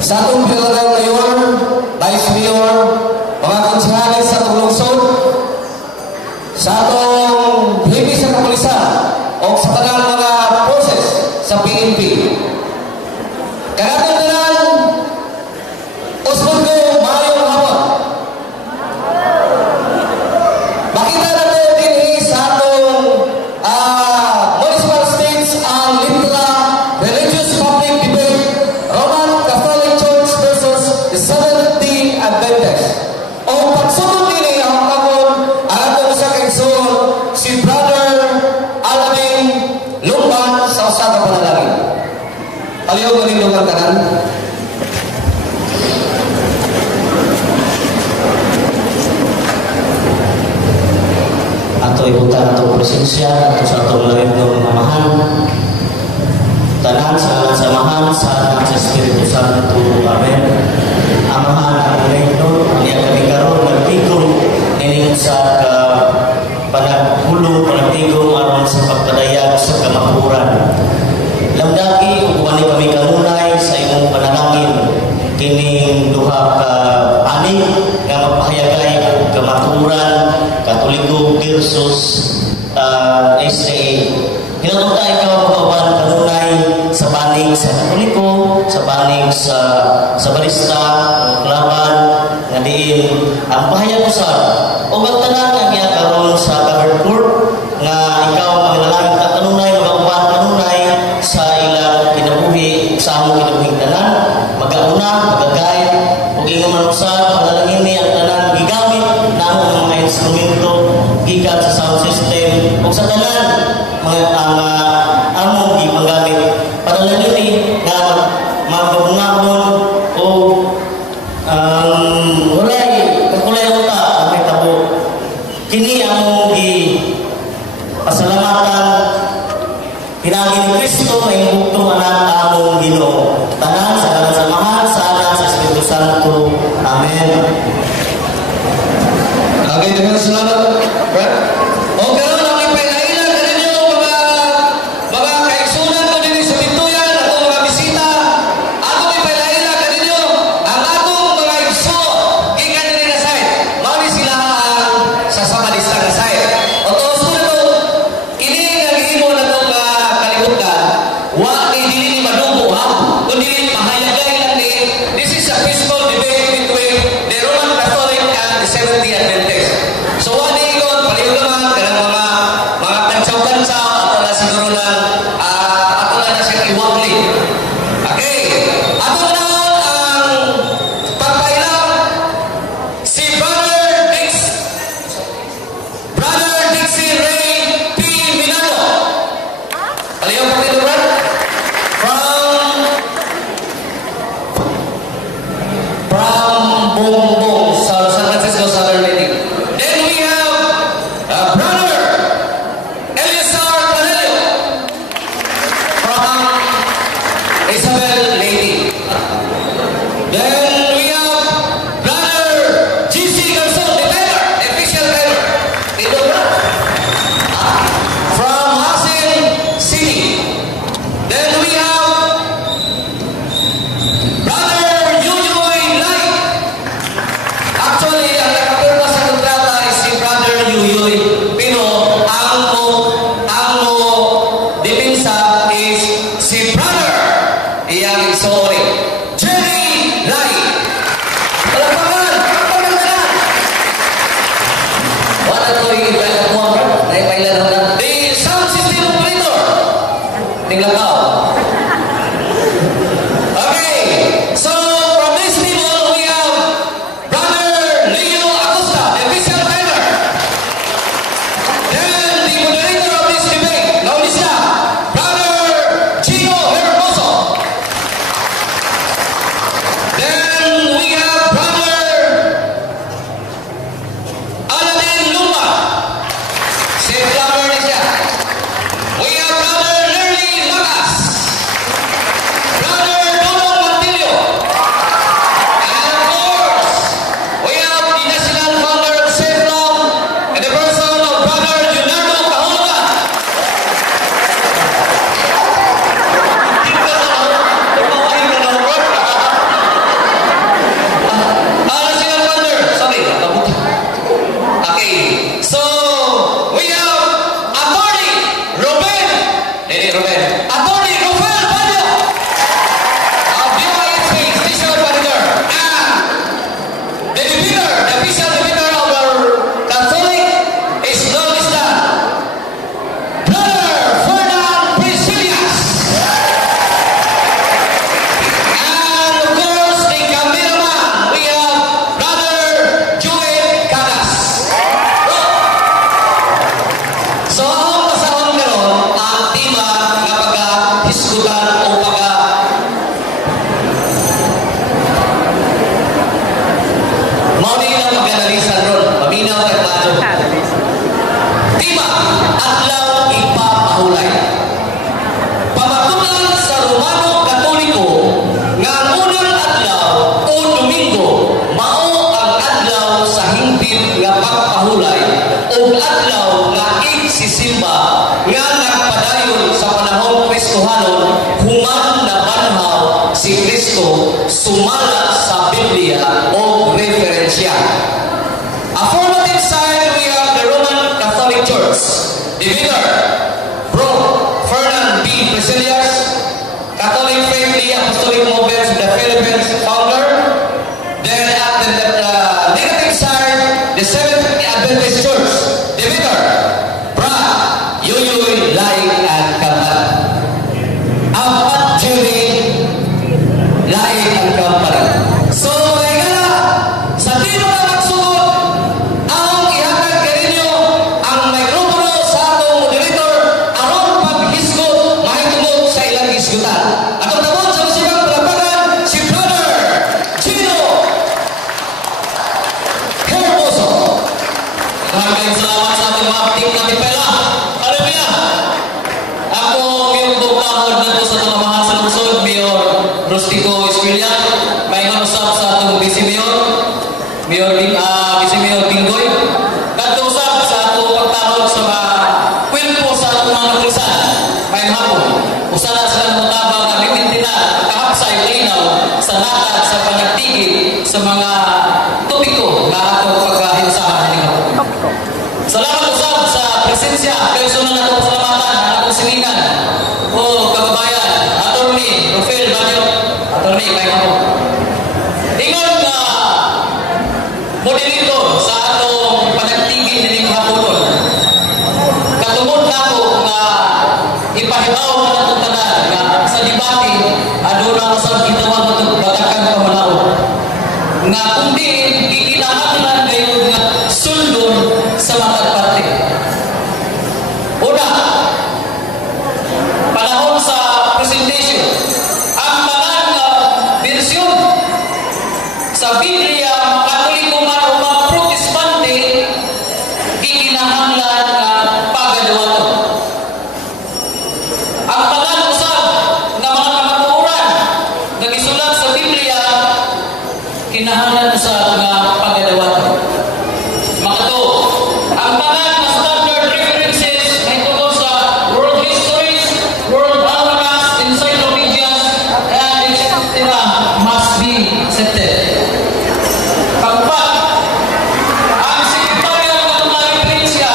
sa atong Bilagang Mayor, Vice Mayor, mga konsehalis sa atong lungsod, sa atong hibi sa kapulisan, o sa tanang mga forces sa PNP. Kanatong tanan, usbon ko, maayong hapon. Makita nato din sa atong municipal states ang Litla Religious Public Debate, Roman Catholic Church versus the Seventh-day Adventist. O pagsunod din ang kagon, ang atong sa kaigsoon, si Brother Alamin Lumban sa usa ka panalangin. Aliyo manindungan tanan. Ato ibutan ato presensya ato sa atong labing mamahan. Tanan sa ngalan sa Amahan, sa anak sa Espiritu Santo. Amen. Amahan ang reino, niya kami karon nagtigom nining sa panaghulo, panagtigom aron sa pagpadayag sa kamahuran. Lamdaki ug ani kami kanunay sa imong panalangin kining duha ka ani nga magpahayagay og kamaturan Katoliko versus SDA. Hinatong tayo kawabawan kanunay sa banig sa Katoliko, sa banig sa barista, laban, nga diin ang pahayag usab. O ang tanan nga niya karon sa covered court nga ikaw maglalangin ka kanunay, magawabawan kanunay sa ilang kinabuhi, sa among kinabuhing tanan, magauna, magagay, o ingon man usab, panalangin ni ang tanan, gigamit na ang mga instrumento, gikan sa sound system, o sa tanan, mga among gipagamit panalangin ni nga magbungahon o kulay uta ang may tabo. Kini among pasalamatan pinagi ni Kristo na imugtong anak among Ginoo. Tanan sa ngalan sa Mahal, sa Anak, sa Espiritu Santo. Amen. Okay, dengan selamat. O karon ang ipailaila kaninyo mga kaigsunan ko dinhi sa Bintuyan, atong mga bisita. Atong ipailaila kaninyo ang atong mga igso gikan dinhi nga side. Mao ni sila ang sasamadista nga side. O tuos na to, ini nga gihimo natong kalibutan, wa ni dili ni madugo ha, kundi mahayagay lang ni. This is a peaceful debate between the Roman Catholic and the Seventh-day Adventist. So what do you got? Paliw naman kanang mga kansaw-kansaw ato na siguro na ato na siya iwagli. Okay. Ato na ang pagpailaw si Brother Dixie Ray P. Minado. Paliw po ito, Brad? From Bongbong sa San Francisco Southern Lady. Then we have Brother Eliazar Canelio from Isabel Lady. Then we have Brother GC Garzon, the tenor, the official tenor. Ito ba? From Hasin City. Then we have Brother Yuyoy Lai. Actually, ang nakapirma sa kontrata ay si Brother Yuyoy. Pero ang depensa is si Brother iyang sorry, Jerry Lai. Jesuit movement of the Philippines founder. Then at the negative side, the Seventh-day Adventist Church, the vicar, Brad, Yuyuy, Lai, and Kamal. Apat Jerry, Lai, and Kamal. So, kaya sa di mo na magsugod, ang ihatag kaninyo ang mikropono sa atong moderator aron paghisgot mahitungod sa ilang hisgutan. Atong tawag sa masibang palapagan si Brother Gino Hermoso. Maraming salamat sa ating mga team na tipela. Hallelujah! Ako yung bukahod na ito sa mga sa lungsod, Mayor Rustico Esquilla. May usap sa atong Vice Mayor, Vice Mayor Bingoy. Usap sa atong pagtahod sa mga kwento sa atong mga kapulisan. May hapon. Usala sila mutabang na mimintina kahapsay linaw sa natag sa panagtigil sa mga topiko na atong pagkahinsahan ng hapon. Salamat usap sa presensya. Personal na itong salamatan ang atong silingan. O kababayan, Attorney Rafael Banyo, Attorney kay hapon. Ingon na moderator sa atong panagtigil ng hapon. Katungod na ako nga ipahibaw na itong tanan nga sa debate aduna masang gitawag itong batakan pamalaw. Nga kundi gikinahanglan gayon nga sundon sa matag parte. Una, panahon sa presentation, ang mga bersyon sa Biblia, Katoliko man o mga Protestante, gikinahanglan nga pagadawato. Ang panag-usap ng mga kamatuoran na gisulat sa Biblia, kinahanglan usap nga pagadawato. Makato, ang panag na standard references na itungkol sa world histories, world almanacs, encyclopedias, and etc. must be accepted. Pagpat, ang secretarial ng mga referensya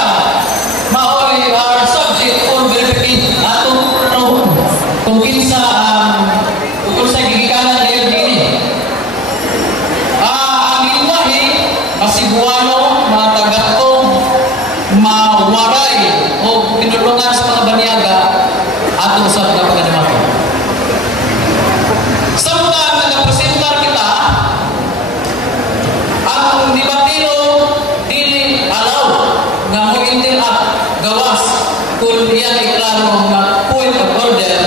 maoy are subject for verification atong prohon kung kinsa kung sa gigikanan ngayon din. Ang lingwahe, masibuano, matagatong, mawaray o pinulungan sa mga banyaga atong sa mga pagkadamato. Samtang nagapresentar kita, ang debatero dili alaw nga mo interact gawas kung iyan iklaro nga point of order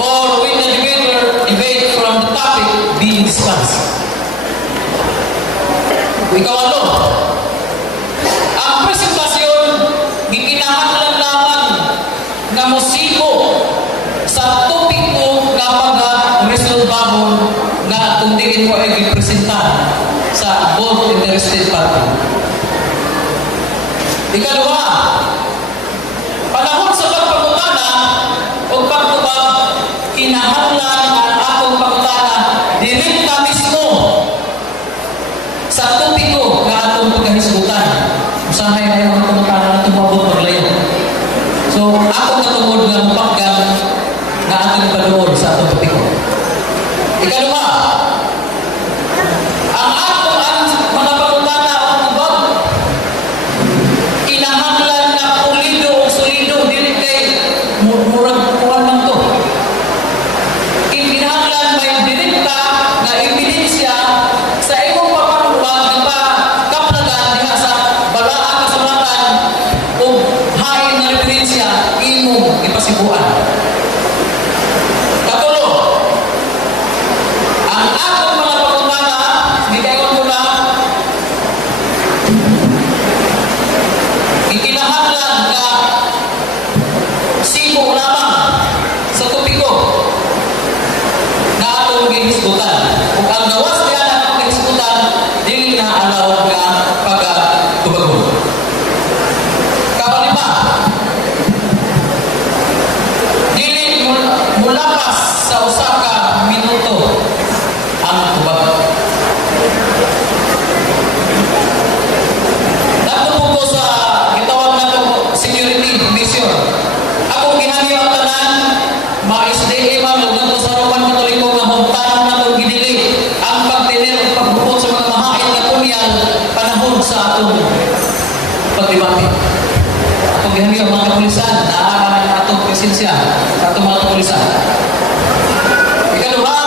or when the debater debate from the topic being discussed. Ikawalo, ang presentasyon gikinahanglan lamang nga mosibo sa topiko nga pag-resolbahon nga kung diin mo ay gipresentar sa both interested party. Ikalawa, panahon sa pagpangutana o pagtubag, kinahanglan ang atong pangutana direkta mismo sa topiko nga atong pagkahisgutan. Usahay na yung pangutana na tumabot maglayo. So, atong natungod nga mapaggang nga atong panuod sa atong topiko. Ikalawa, ang mga pangutana o tubag, kinahanglan na pulido o solido dili kay murag kuwan lang to. Kinahanglan may direkta na sa atong pagdebate. Atong gihangyo ang mga kapulisan na atong presensya sa atong mga kapulisan. Ikaduha,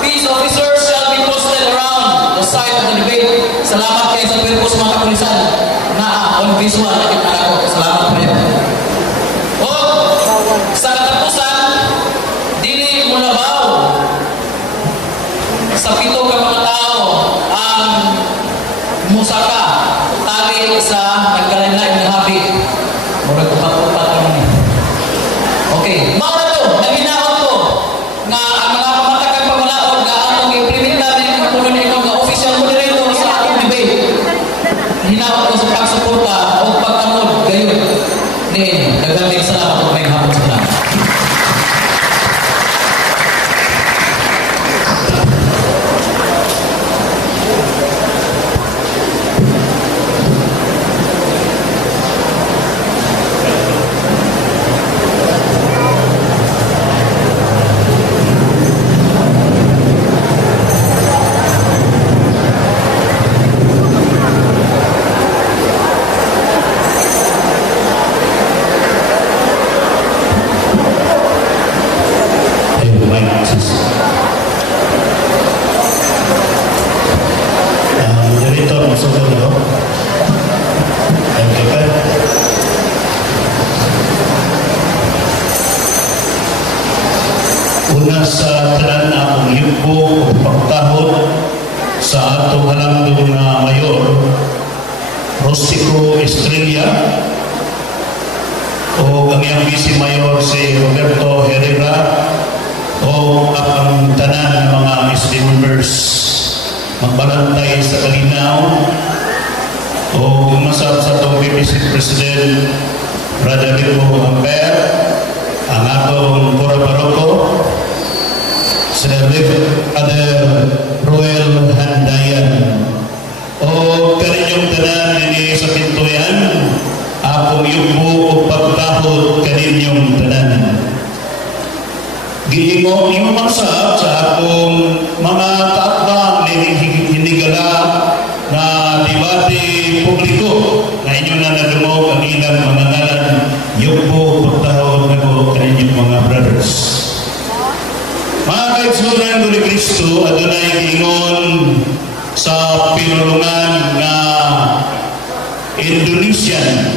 peace officers shall be posted around the site of the debate. Salamat kayo sa pwede sa mga kapulisan na on visual nakita ako. Salamat po yun. O, sa katapusan, dili mo labaw sa 7 ka mga tao ang musaka tali sa nagkalain-lain na habi. Murag upat-upat naman eh. Okay, mauna to, naminaon ko nga ang mga pamatakan pamalaon nga atong implementa din ang puno nito nga official moderator sa atong debate. Hinaon ko sa pagsuporta o pagtangod gayon. Daghang salamat kung may hapon sa mga. Una sa tanan akong yubo o pagtahod sa atong halangdong na mayor Rosico Estrella o kamiyang vice mayor si Roberto Herrera o ang tanan ng mga SD members magbalantay sa kalinaw o gumasap sa itong Vice President Rodrigo Amber, ang atong Pura Baroko, Sir Father Roel Handayan, o kaninyong tanan nini sa pintuyan, akong yubo o pagtahod kaninyong tanan. Giingon yung magsab sa akong mga kaatbang hinigala na debate publiko na inyo na nadumog ang ilang mga ngalan, yubo pagtahod na ko kaninyong mga brothers. Mga kaigsunan ko ni Kristo, adunay giingon sa pinulungan na Indonesian,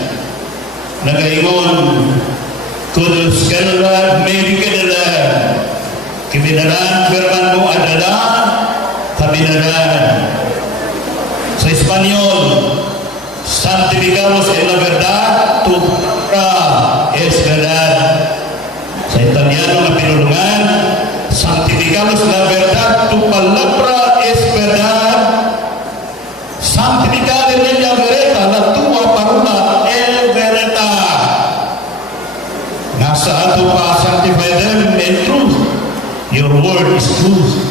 nagaingon, Kudus kanila, may kanila, kibinalan, firman mo adalah, kabinalan. Sa Espanyol, santificados en la verdad, tu palabra es verdad. Sa Italiano na pinulungan, santificados en la verdad, tu palabra es verdad. Santificado en la verdad, la tua parola es verdad. Nasa ato pa, sanctify them in truth. Your word is truth.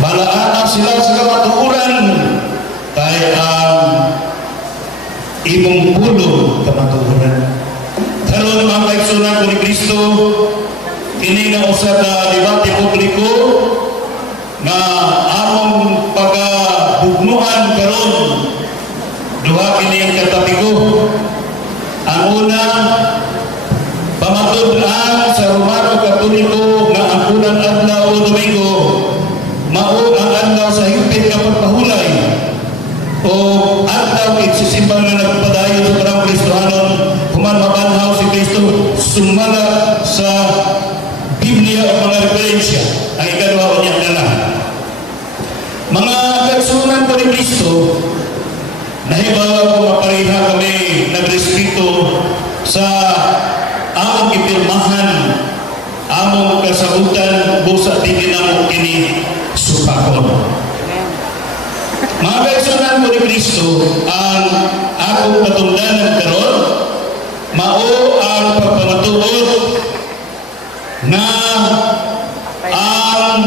Balaan sila sa kamatuuran kaya ang imong pulo kamatuuran. Karon mga kaigsunan ko ni Kristo, kini nga usa ka debate publiko na among pagabugnuhan karon. Duha kini ang katabi ko. Ang una, pamatud-an sa Romano Katoliko nga ang unang adlaw o Domingo mao ang adlaw sa higpit nga pagpahulay o adlaw igsisimbang na nagpadayon sa karang Kristohanon human mabanhaw si Kristo sumala sa Biblia o mga referensya ang ikaduha o niyang dala. Mga kaigsunan ko ni Kristo, nahibaw ko mapariha kami nagrespeto sa among ipirmahan, among kasabutan, busa tingin among kini supakon. Mga kaigsunan ko ni Kristo, ang akong patungdanan karon, mao ang pagpamatuod na ang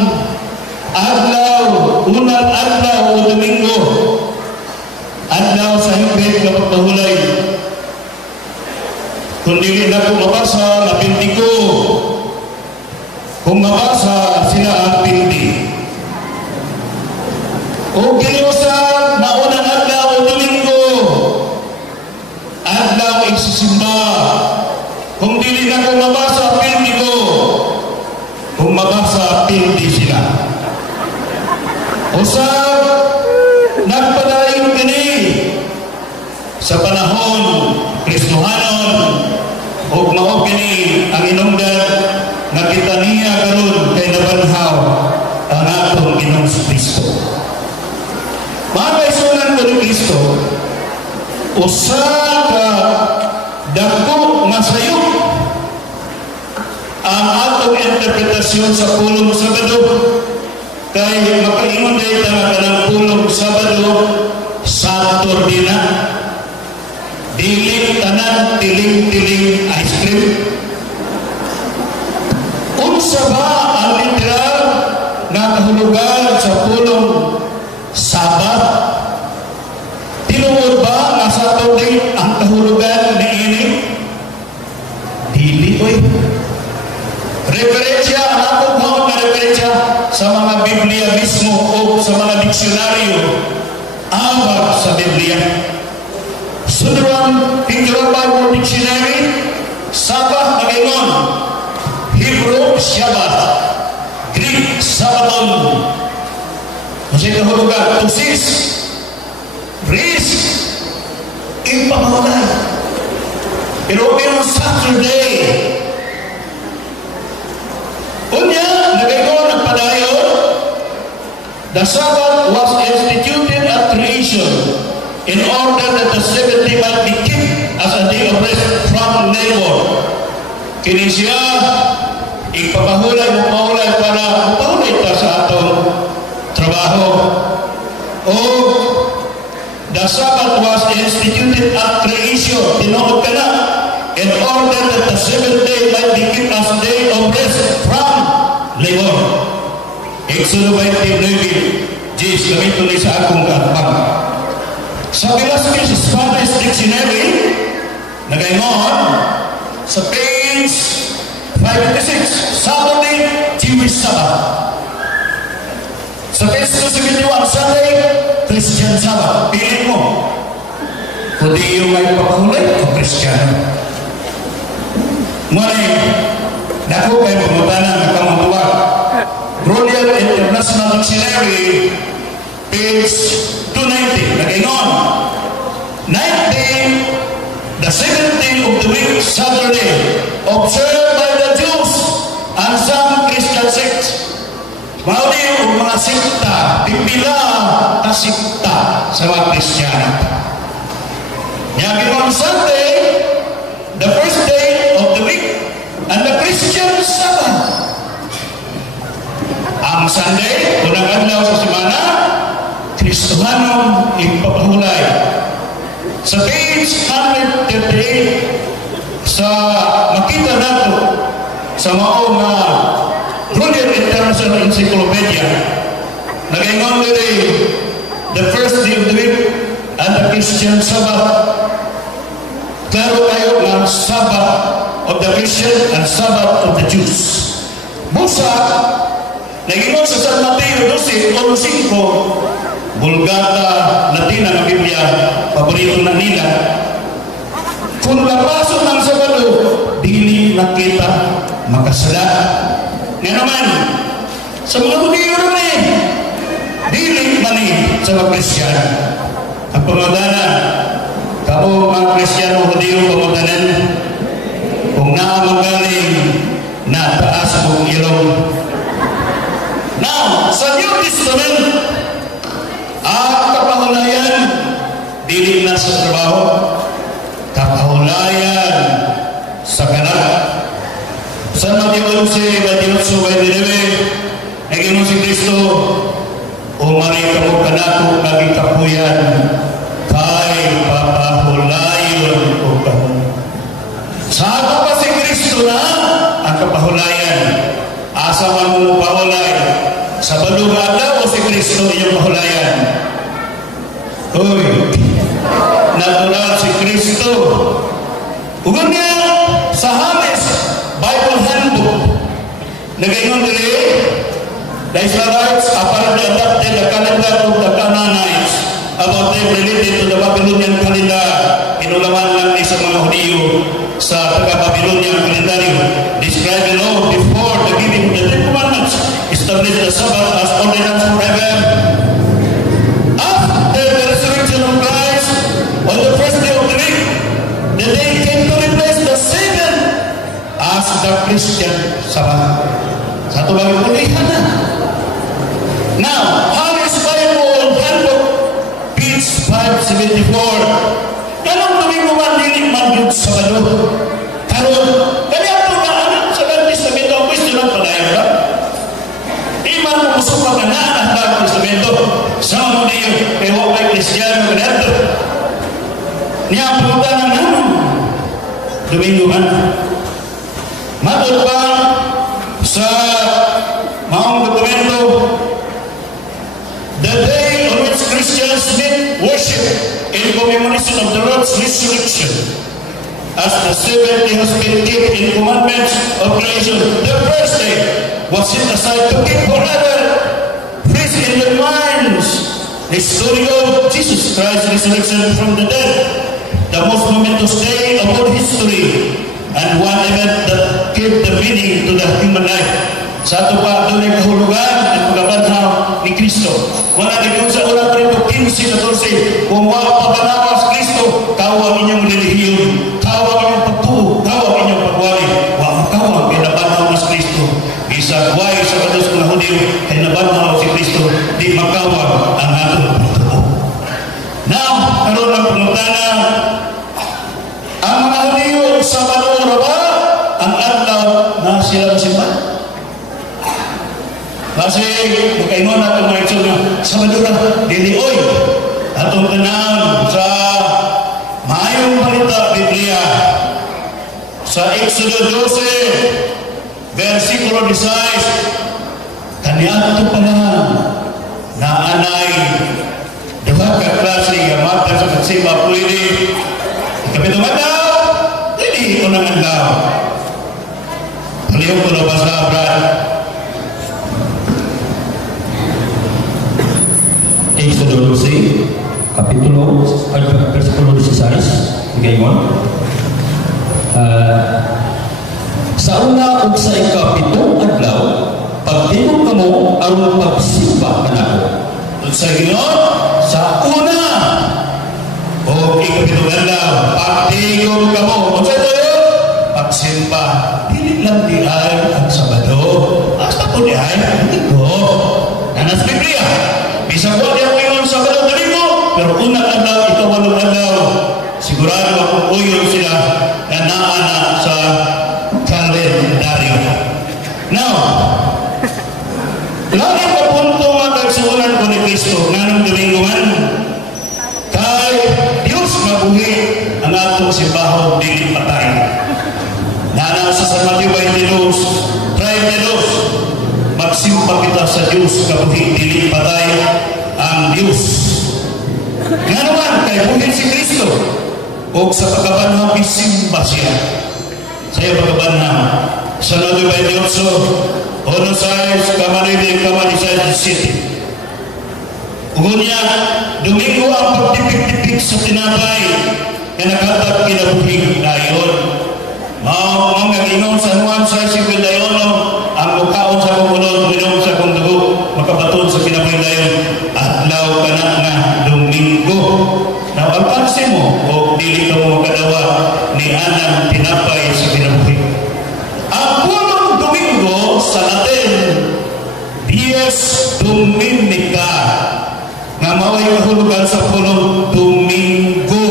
adlaw, unang adlaw o Domingo, adlaw sa higpit nga pagpahulay. Kung dili na ko mabasa, napinti ko. Kung mabasa, sila ang pinti. O kiniusa, maunang adlaw o hindi sila. Usab, nagpadayon kini sa panahon Kristohanon o mao kini ang inungdan nga kita niya karon kay nabanhaw ang atong Ginoong Kristo. Mga kaisunan ko ni Kristo, usa ka dako nga sayop ang atong interpretasyon sa pulong Sabado. Kaya makaingon dahil na kanang pulong Sabado, Saturday na. Diling tanan, tiling-tiling ice cream. Unsa ba ang literal na kahulugan sa pulong Sabat? Tinuod ba na Saturday ang kahulugan ni ini? Dili oy. Referensya, ang atong hawak na referensya sa mga Biblia mismo o sa mga diksyonaryo awag sa Biblia. Sunod King Bible Dictionary, Sabat nag-ingon, Hebrew Shabbat, Greek Sabaton. Kasi kahulugan, tusis, risk, ipamahulay. Pero yung Saturday, unya, nag-ingon ang padayon, the Sabbath was instituted at creation in order that the seventh day might be kept as a day of rest from labor. Kini siya, ipapahulay para mapahulay ta sa atong trabaho. O, the Sabbath was instituted at creation, tinuod ka na, in order that the seventh day might be kept as a day of rest from labor. Exodus 29, Jis, gamit tuloy sa akong katpag. Sa Velasquez Spanish Dictionary, nag-ingon, sa page 556, Saturday, Jewish Sabbath. Sa page 271, Sunday, Christian Sabbath. Pilih mo. Kung di yung may papahulay, o Christian. Ngunit, naku kayo pamutanan ng kamuntuwag. Royal International Dictionary, page 290, nag-ingon, ninth day, the seventh day of the week, Saturday, observed by the Jews and some Christian sects. Mauli yung mga sikta, pipila na sikta sa mga Kristiyano. Niyagin Sunday, the first day of the week, and the Christian Sabbath. Ang Sunday, unang adlaw sa semana, Kristohanong ipapahulay. Sa page 138, sa makita nato sa maong Royal International Encyclopedia, nag-ingon diri the first day of the week and the Christian Sabbath. Klaro tayo ng Sabbath of the Christian and Sabbath of the Jews. Musa, nag-ingon sa San Mateo 12:5, Vulgata Latina ng Biblia, paborito na nila. Kung lapaso ng Sabado, dili na kita makasala. Nga naman, sa mga Hudiyo naman dili man sa mga Kristiyano. Ang pamadanan, kao mga Kristiyano Hudiyo pamadanan, kung naamagaling na taas kong ilong. Now, sa New Testament, ang kapahulayan, dili na sa trabaho, kapahulayan sa kanal. Sa Mateo 11:28, nag-ingon si Kristo, umari kamo kanako naging kapuyan, kay papahulayon ko kamo. Sa ako pa si Kristo na ang kapahulayan. Asa man mo pahulay, sa balong adlaw o si Kristo iyong pahulayan. Uy, natural si Kristo. Ugon niya sa Hames Bible Handbook, nag-ingon diri, the Israelites apparently adopted the calendar of the Canaanites about them related to the Babylonian calendar. Inulaman lang ni sa mga Hudiyo sa taga-Babylonian kalendaryo, describing law before the giving of the Ten Commandments, established Ato lagi pulihan na. Now, Harris Bible Handbook, page 574. Kanang Domingo man dili man yun Sabado. Karon, kaya ito na anak sa Testamento ang question ng padayon ba? Iman mo musupak na naanak na Testamento. Sama mo niyo, kaya huwag may Kristiyano ka nato. Niya ang pagdanan naman. Domingo man. Matod pa sa maong dokumento, the day on which Christians meet worship in commemoration of the Lord's resurrection, as the seventh day has been kept in commandments of creation, the first day was set aside to keep forever fresh in the minds the story of Jesus Christ's resurrection from the dead, the most momentous day of all history, and one event that gave the meaning to the human life. Sa ito pa, doon ay kahulugan at pagkabanhaw ni Kristo. Wala din sa unang Korinto 15:14, kung wala pa banawas Kristo, kawang inyong relihiyon, kawang inyong pagtuo, kawang inyong pagwali, kawang kinabanhaw na si Kristo. Isang way sa kados ng Hudyo, kinabanhaw si Kristo, di makawang ang atong pagtuo. Now, karoon ang pangutana, ang mga Hudyo sa Sabado ba ang adlaw na sila masimba? Kasi magkaingon natin mga ito na Sabado na dili-oy atong tanan sa maayong balita Biblia sa Exodo 12 versikulo 16 kaniadto pa lang na anay duha ka klase nga mata sa pagsimba pwede kapitong adlaw dili unang adlaw palihog ko na basa brad. Exodo 12, versikulo 16, gayon. Sa una ug sa ikapitong adlaw, pagtingog kamo aron pagsimba kanako. Sa Ginoo, sa una o ikapitong adlaw, pagtingog kamo. Unsa tayo? Pagsimba. Dili lang di ay ang Sabado. Hasta po di ay ang Linggo. Nanas Biblia. Bisag wa diya ingon Sabado Domingo, pero una adlaw ito walong adlaw. Sigurado akong uyon sila na naana sa kalendaryo. Now, lagi pa punto nga kagsuunan ko ni Kristo nganong Domingo man. Kay Diyos mabuhi ang atong simbahon dili patay. Nana sa San Mateo 22, magsimba kita sa Diyos kabuhi dili patay ang Diyos. Nga naman kay buhi si Kristo o sa pagkabanhang isimba siya. Saya pagkabanhang sa Mateo 28, ono size kamanili kamanisay city. Ugunya, Domingo ang pagtipik-tipik sa tinapay na nakatab kinabuhi dayon. Mga ingon sa Juan 6:51 ang mukaon sa kumunod, minom sa kong dugo, makabaton sa kinabuhi dayon, adlaw ka na nga Domingo. Now, ang pansin mo, o dili ka mo makadawa ni anang tinapay sa kinabuhi. Ang punong Domingo sa Latin, Dies Dominica, nga maway kahulugan sa punong Domingo.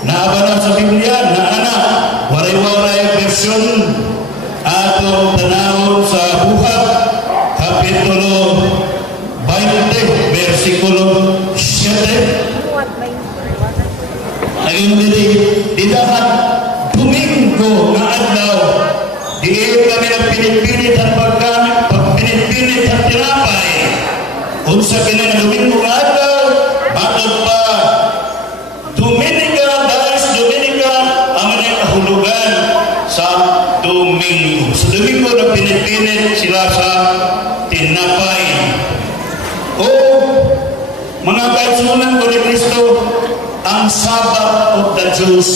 Naabanan sa Biblia, na anak, waray-waray version, atong tanawon sa Buhat, Kapitulo 20, versikulo 7. Ayun dili, didahan Domingo nga adlaw, diin kami ang pinit-pinit at pagpinit-pinit at tinapay. Unsa kini Domingo nga adlaw, matod pa Dominica, Dies Dominica, ang mga kahulugan sa Domingo. Sa Domingo na pinit-pinit sila sa tinapay. O mga kaitsunan ko ni Kristo, ang Sabbath of the Jews,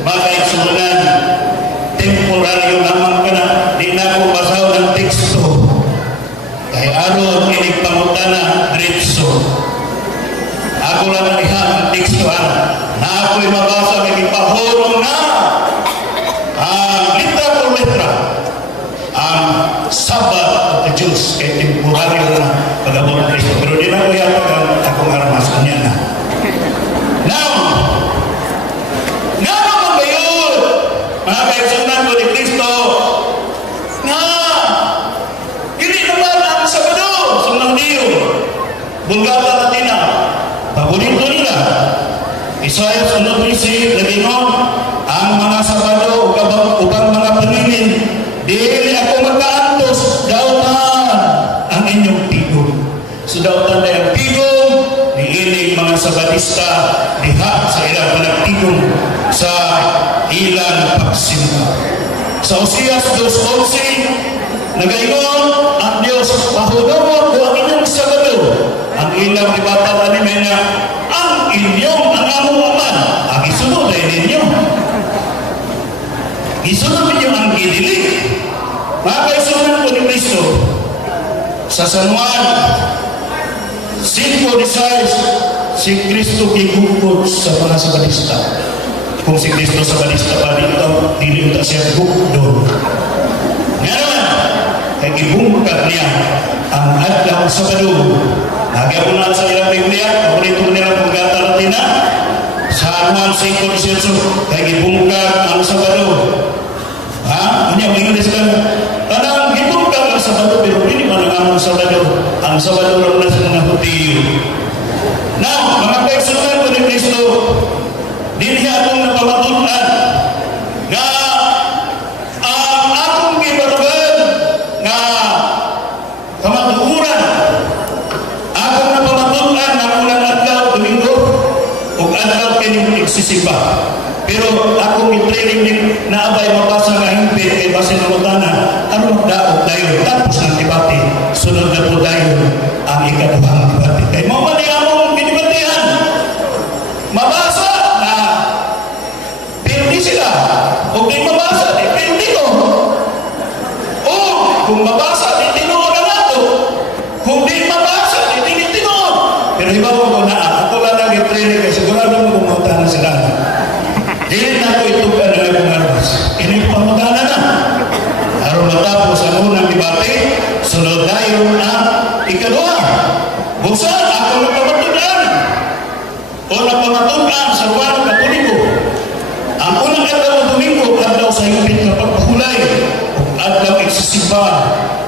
mga kaitsunan, temporaryo lamang ka na, di na ako basaw ng teksto. Kay aron inig pangutana diretso. Ako lang ang ihang tekstuhan na ako'y mabasa ng ipahulong na ang litra por litra ang Sabbath yata ang akong armas niya na. Now, nga naman ba yun? Mga kaigsunan ko ni Kristo, nga, hindi naman ang Sabado, sunang Diyo, Bulgata Latina, paborito nila. Isaiah 1:13, nagingon, ang mga Sabado, upang mga paningin, dili ako magkaantos, dautan ang inyong tigong. So dautan na yung tigong, niiling mga Sabadista, diha sa ilang panagtigong sa ilang pagsimba. Sa Oseas 2:11, nagaingon ang Diyos, pahudomon ko ang inyong Sabado. Ang ilang dibata ni na, ang inyong ang among aman, ang isunod ay ninyo. Isunod ninyo ang ginilig. Mga kaisunan ko ni Kristo, sa San Juan 5:16, si Kristo gigugod sa mga Sabadista. Kung si Kristo Sabadista pa dito, dili ito siya gugdon. Ngayon, kay gibungkag niya ang adlaw Sabado. Nagyabunan sa ilang Biblia, paborito nilang Bulgata Latina, sa Juan 5:18, kay gibungkag ang Sabado. Ha? Ano yung English ka? Tanang gibungkag ang Sabado, pero hindi man ang Sabado. Ang Sabado lang na sa mga Hutiyo. Now, mga kaisunan ko ni Kristo, dinhi akong napamatunan nga ang akong gibarugan nga kamatuuran. Akong napamatunan ng ulang adlaw, Domingo, o adlaw kining nagsisimba. Pero akong i-training din na abay mabasa nga himpit kay basin ng utana, ano magdaog dayon, tapos ng debate, sunod na po dayon ang ikaduhang debate. Kay mo man among ginibatehan, mabasa na pildi sila, o di mabasa, di pildi ko. O kung mabasa, di tinuod na nato. Kung di mabasa, di tinitinuod. Pero iba ko na, ako lang ang i-training kay sigurado mo kumunta na sila. Dili na ko itugan na lang armas. Ini pamutana na. Aron matapos ang unang debate, sunod dayon ang ikaduha. Busa, ako napamatunan. O napamatunan sa Juan Katoliko. Ang unang adlaw ng Domingo, adlaw sa higpit na pagpahulay. O adlaw igsisimba.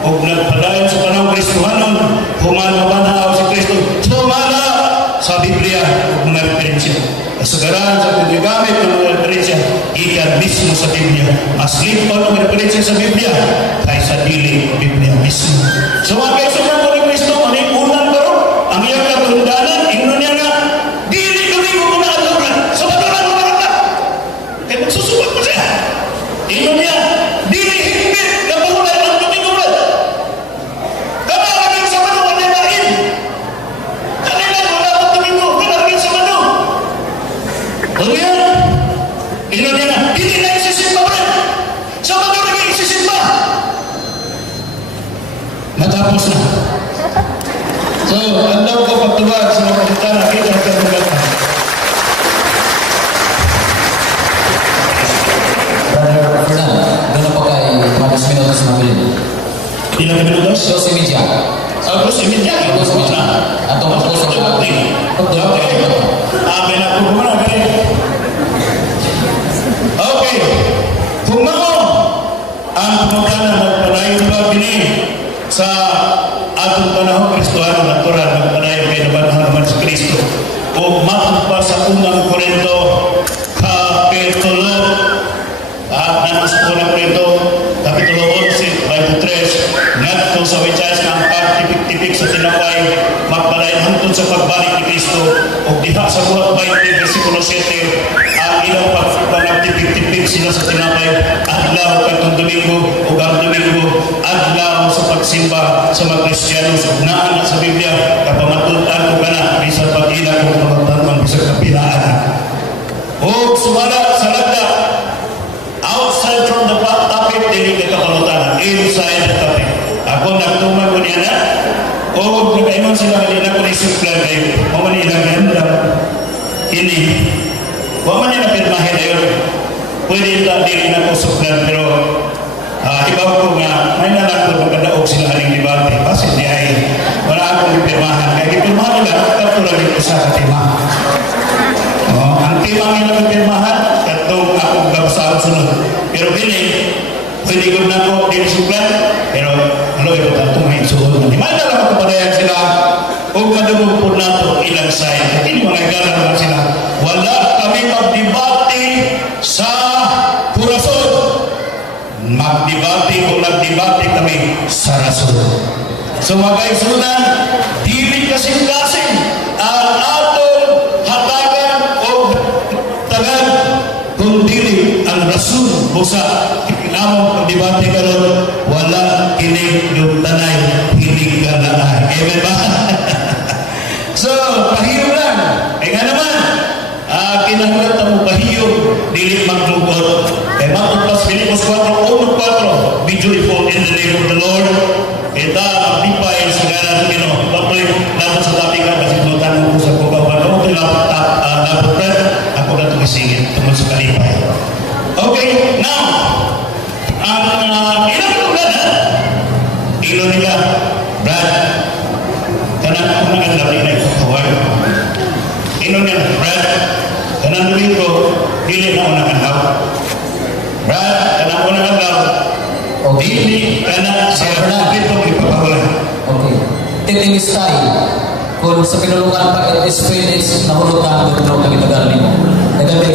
O nagpadayon sa panahon Kristohanon, humanaw si Kristo. Sumala sa Biblia o mga referensya. Kasagaran sa paggamit ng mga referensya, ikan mismo sa Biblia. Mas lipat ng referensya sa Biblia kaysa dili ng Biblia mismo. So mga kaisunan ko ni Kristo, maning unang baro, ang iyang katundanan, ingnon niya nga, dili kami mo na aturan. Sa maturan mo marata. Kaya magsusubat mo siya. Ingnon niya, dili higpit na pahulay ng Domingo rin. Kama kaming sa Mano, ano yung lain? Kanila wala ang Domingo, kanagin sa Mano. Ano yan? Ingnon niya na, hindi na isisimba rin. Sa Mano rin isisimba. Natapos na. So, andaw ko pagtuwag sa mga kapitana, kita ka maganda. Brother Fernand, doon po kay Marcos Minutos Mabilin. Ilang minutos? 12 media. Ako si Midya. Ako si Midya. Atong ako sa Okay. Amin ako kumana. Okay. Kung mao ang pumutanan ng panayon pa bini sa atong panahon Kristohano natural ng panayon kay nabanhan naman si Kristo o matod pa sa unang Korinto Kapitulo at nanos unang Korinto Kapitulo 11 23 ngadto sa wechas ng pagtipik-tipik sa tinapay magpalain hangtod sa pagbalik ni Kristo o diha sa buhat 20 versikulo 7 ang ilang pagtipik-tipik sila sa tinapay adlaw katong Domingo o ang Domingo adlaw sa pagsimba sa mga Kristiyano naan sa Biblia kapamatutan ko ka na bisan pag-ilang kung kamagtanman bisan kapilaan o sumala sa lagda outside from the topic dili ka kapalutan inside the topic ako nagtuman ko niya na o nag-iman sila kanina ko naisip lang kayo maman ilang handa ini waman niya na pirmahin na yun pwede lang din na ko suplan pero ibaw ko nga may nalang ko magkadaog sila haling debate kasi di ay wala akong ipirmahan kaya ipirmahan biligod na ko din suklan. Pero, ano ito ka tumahin suhod na. Di man na lang kapadayan sila. Huwag madumog po na ito ilang sayo. Hindi mga galang lang sila. Wala kami magdibati sa kurason. Magdibati kung nagdibati kami sa rason. So mga kaigsunan, dili kasing-kasing ang atong hatagan o tagan kung dili ang rason busa kinamong magdibati ka ron, wala kinig yung tanay, hinig ka na. Amen ba? So, pahiyo lang. Eh nga naman, kinahanglan mo pahiyo, dili maglugot. Eh matutpas Filipos 4:1-4, be joyful in the name of the Lord. Kita, lipay sa ngalan sa Ginoo. Patuloy natin sa tabi ka, kasi tunutan mo sa kubawan. Kung ito naputran, ako na ito kisingin, tungkol sa kalipay. Okay, now, ang ilang lugar na, ilo nila, Brad, kanang ang labi na ipapawag. Ino niya, Brad, kanang domingo, dili na unang anhaw. Brad, kanang unang anhaw, dili kanang siya itong ipapawag. Okay. Titinis tayo. Kung sa pinulungan pa, it's Phoenix, nahulog na ang dutro ng itagaling mo. Naganda